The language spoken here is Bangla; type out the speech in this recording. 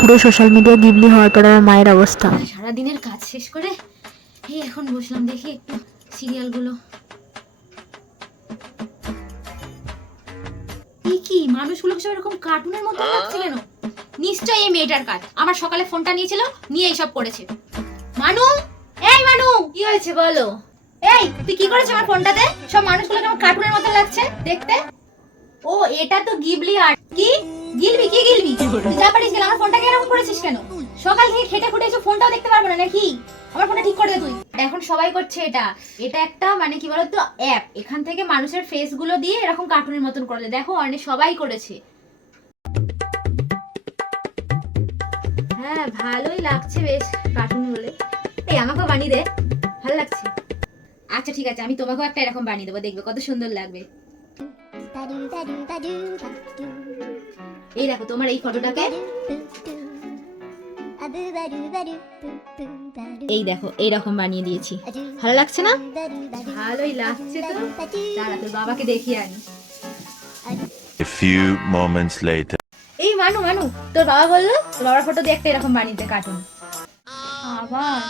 পুরো সোশ্যাল মিডিয়া গিবলি হওয়ার পর আমার মায়ের অবস্থা। সারাদিনের কাজ শেষ করে এই এখন বসলাম, দেখি একটু সিরিয়ালগুলো। কি মানুষগুলোকে সব এরকম কার্টুনের মতো লাগছে কেন? নিশ্চয়ই এই মেয়েটার কাজ। আমার সকালে ফোনটা নিয়েছিল, নিয়ে এইসব করেছে। মানু, এই মানু, কি হয়েছে বলো? এই তুই কি করেছিস আমার ফোনটাতে? সব মানুষগুলো কেমন কার্টুনের মতো লাগছে দেখতে। ও এটা তো গিবলি আর্ট। কি গিলবি? কি গিলবি? তুই যা পারিস গেল, আমার ফোনটাকে এরকম করেছিস কেন? সকাল থেকে খেটে খুটে এসে ফোনটাও দেখতে পারবো না নাকি? আমার ফোনটা ঠিক করে দে তুই। এখন সবাই করছে এটা। এটা একটা মানে কি বলতো অ্যাপ। এখান থেকে মানুষের ফেস গুলো দিয়ে এরকম কার্টুনের মতন করে দেয়। দেখো অনেক সবাই করেছে। হ্যাঁ ভালোই লাগছে বেশ কার্টুন বলে। এই আমাকেও বানিয়ে দে, ভালো লাগছে। আচ্ছা ঠিক আছে, আমি তোমাকেও একটা এরকম বানিয়ে দেবো, দেখবে কত সুন্দর লাগবে। এই দেখো তোমার এই ফটোটাকে, এই দেখো এইরকম বানিয়ে দিয়েছি। ভালো লাগছে না? ভালোই লাগছে তো। দাঁড়া তোর বাবাকে দেখিয়ে আনি। A few moments later. এই মানু, তোর বাবা বললো তোর বাবার ফটো দিয়ে একটা এরকম বানিয়ে দে কার্টুন। আবার